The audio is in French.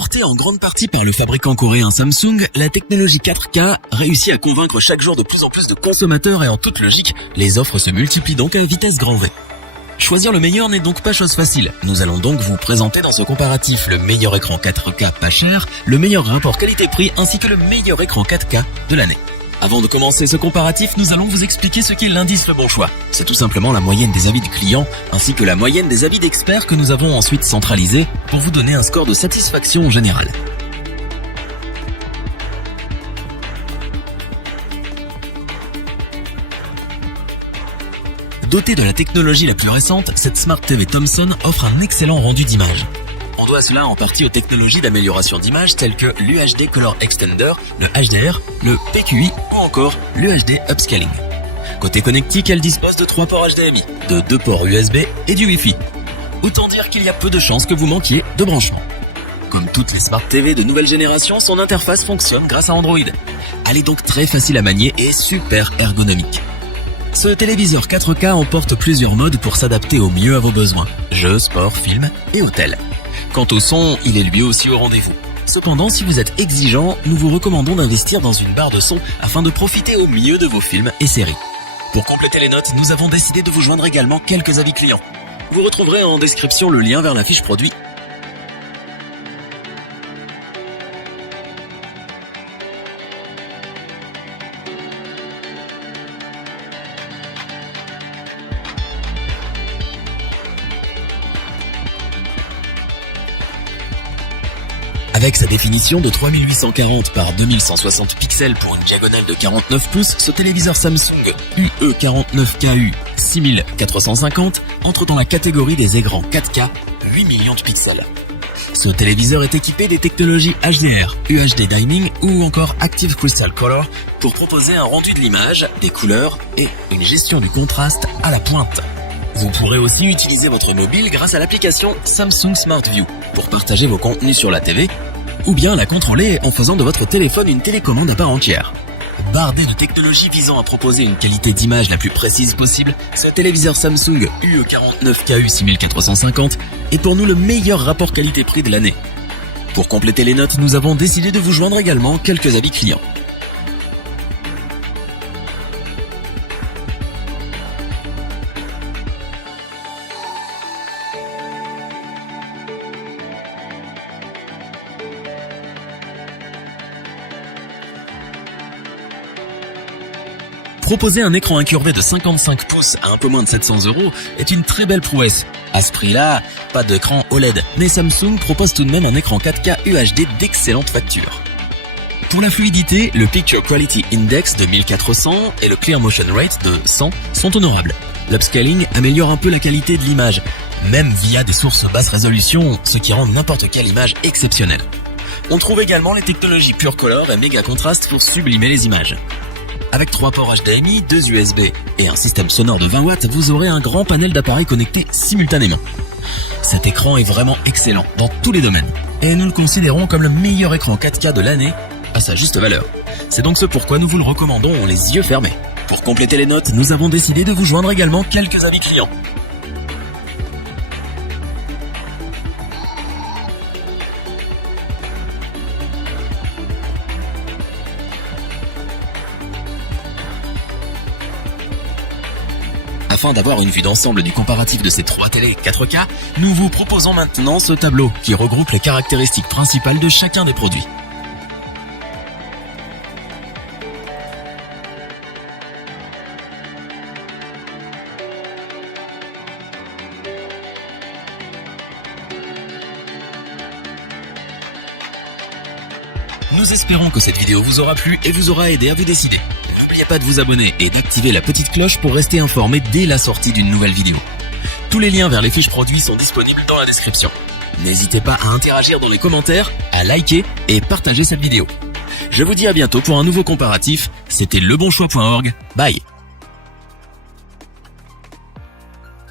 Portée en grande partie par le fabricant coréen Samsung, la technologie 4K réussit à convaincre chaque jour de plus en plus de consommateurs et en toute logique, les offres se multiplient donc à vitesse grand V. Choisir le meilleur n'est donc pas chose facile. Nous allons donc vous présenter dans ce comparatif le meilleur écran 4K pas cher, le meilleur rapport qualité-prix ainsi que le meilleur écran 4K de l'année. Avant de commencer ce comparatif, nous allons vous expliquer ce qu'est l'indice Le Bon Choix. C'est tout simplement la moyenne des avis de clients ainsi que la moyenne des avis d'experts que nous avons ensuite centralisés pour vous donner un score de satisfaction générale. Dotée de la technologie la plus récente, cette Smart TV Thomson offre un excellent rendu d'image. On doit cela en partie aux technologies d'amélioration d'image telles que l'UHD Color Extender, le HDR, le PQI ou encore l'UHD Upscaling. Côté connectique, elle dispose de 3 ports HDMI, de 2 ports USB et du Wi-Fi. Autant dire qu'il y a peu de chances que vous manquiez de branchement. Comme toutes les Smart TV de nouvelle génération, son interface fonctionne grâce à Android. Elle est donc très facile à manier et super ergonomique. Ce téléviseur 4K emporte plusieurs modes pour s'adapter au mieux à vos besoins. Jeux, sport, films et hôtels. Quant au son, il est lui aussi au rendez-vous. Cependant, si vous êtes exigeant, nous vous recommandons d'investir dans une barre de son afin de profiter au mieux de vos films et séries. Pour compléter les notes, nous avons décidé de vous joindre également quelques avis clients. Vous retrouverez en description le lien vers la fiche produit. Avec sa définition de 3840 par 2160 pixels pour une diagonale de 49 pouces, ce téléviseur Samsung UE49KU 6450 entre dans la catégorie des écrans 4K 8 millions de pixels. Ce téléviseur est équipé des technologies HDR, UHD Dimming ou encore Active Crystal Color pour proposer un rendu de l'image, des couleurs et une gestion du contraste à la pointe. Vous pourrez aussi utiliser votre mobile grâce à l'application Samsung Smart View pour partager vos contenus sur la TV ou bien la contrôler en faisant de votre téléphone une télécommande à part entière. Bardé de technologies visant à proposer une qualité d'image la plus précise possible, ce téléviseur Samsung UE49KU 6450 est pour nous le meilleur rapport qualité-prix de l'année. Pour compléter les notes, nous avons décidé de vous joindre également quelques avis clients. Proposer un écran incurvé de 55 pouces à un peu moins de 700 € est une très belle prouesse. À ce prix-là, pas d'écran OLED, mais Samsung propose tout de même un écran 4K UHD d'excellente facture. Pour la fluidité, le Picture Quality Index de 1400 et le Clear Motion Rate de 100 sont honorables. L'upscaling améliore un peu la qualité de l'image, même via des sources basse résolution, ce qui rend n'importe quelle image exceptionnelle. On trouve également les technologies Pure Color et Méga Contrast pour sublimer les images. Avec 3 ports HDMI, 2 USB et un système sonore de 20 watts, vous aurez un grand panel d'appareils connectés simultanément. Cet écran est vraiment excellent dans tous les domaines et nous le considérons comme le meilleur écran 4K de l'année à sa juste valeur. C'est donc ce pourquoi nous vous le recommandons les yeux fermés. Pour compléter les notes, nous avons décidé de vous joindre également quelques avis clients. Afin d'avoir une vue d'ensemble du comparatif de ces 3 télés 4K, nous vous proposons maintenant ce tableau qui regroupe les caractéristiques principales de chacun des produits. Nous espérons que cette vidéo vous aura plu et vous aura aidé à vous décider. N'oubliez pas de vous abonner et d'activer la petite cloche pour rester informé dès la sortie d'une nouvelle vidéo. Tous les liens vers les fiches produits sont disponibles dans la description. N'hésitez pas à interagir dans les commentaires, à liker et partager cette vidéo. Je vous dis à bientôt pour un nouveau comparatif. C'était lebonchoix.org. Bye.